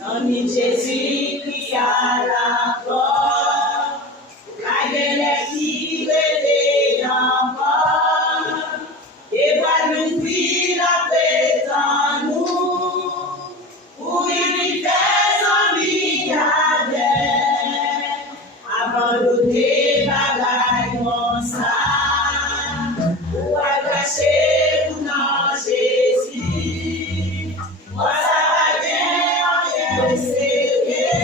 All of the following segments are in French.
Non, ni Jésus qui a la porte, la gueule qui veut encore, et va nous prier la paix en nous, pour une paix en milliardaire, abandonner bagaille comme ça, pour attacher pour non Jésus, voilà la guerre, c'est bien,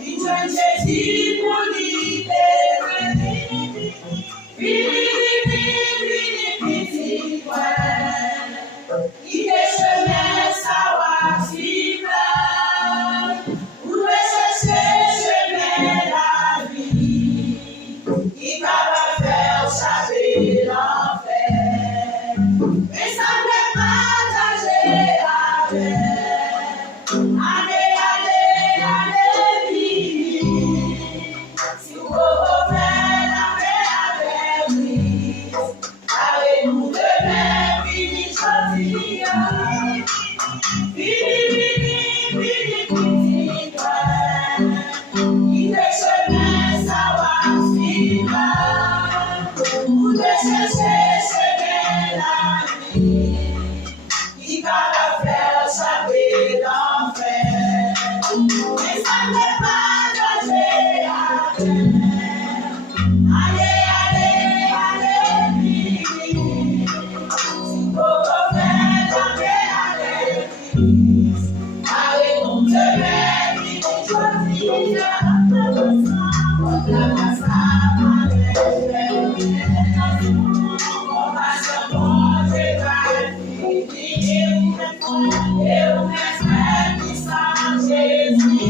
il donne Jésus pour libérer, il est chemin, ça va suivre, où est ce chemin la vie, il va faire changer l'enfer, mais ça ne partager avec, allez, vivre, si vous pouvez faire la paix avec lui, allez-nous demain, fini choisir. Il est chemin, ça va suivre. Vous cherchez chemin la vie. Il va la faire changer l'enfer. Mais ça ne pas changer avec. Allez, vivre. Si vous pouvez tomber avec lui. Allez, on te met, puis on choisit. La masse avec on va se manger, va finir. Et on espère qu'il s'en Jésus.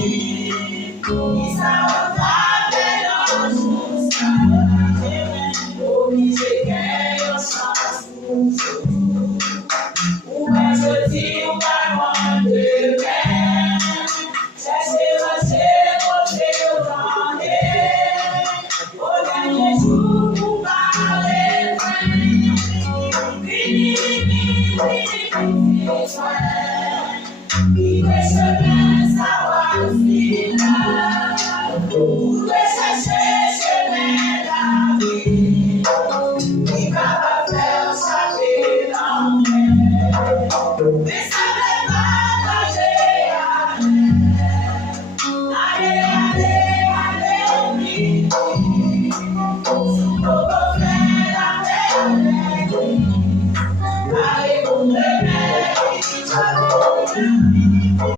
Il s'en va dans nous, obligé qu'il y ait chance pour nous. Où est-ce que on va loin de paix? Cherchez, posez au temps au dernier jour, pour parler il est chemin, ça va suivre.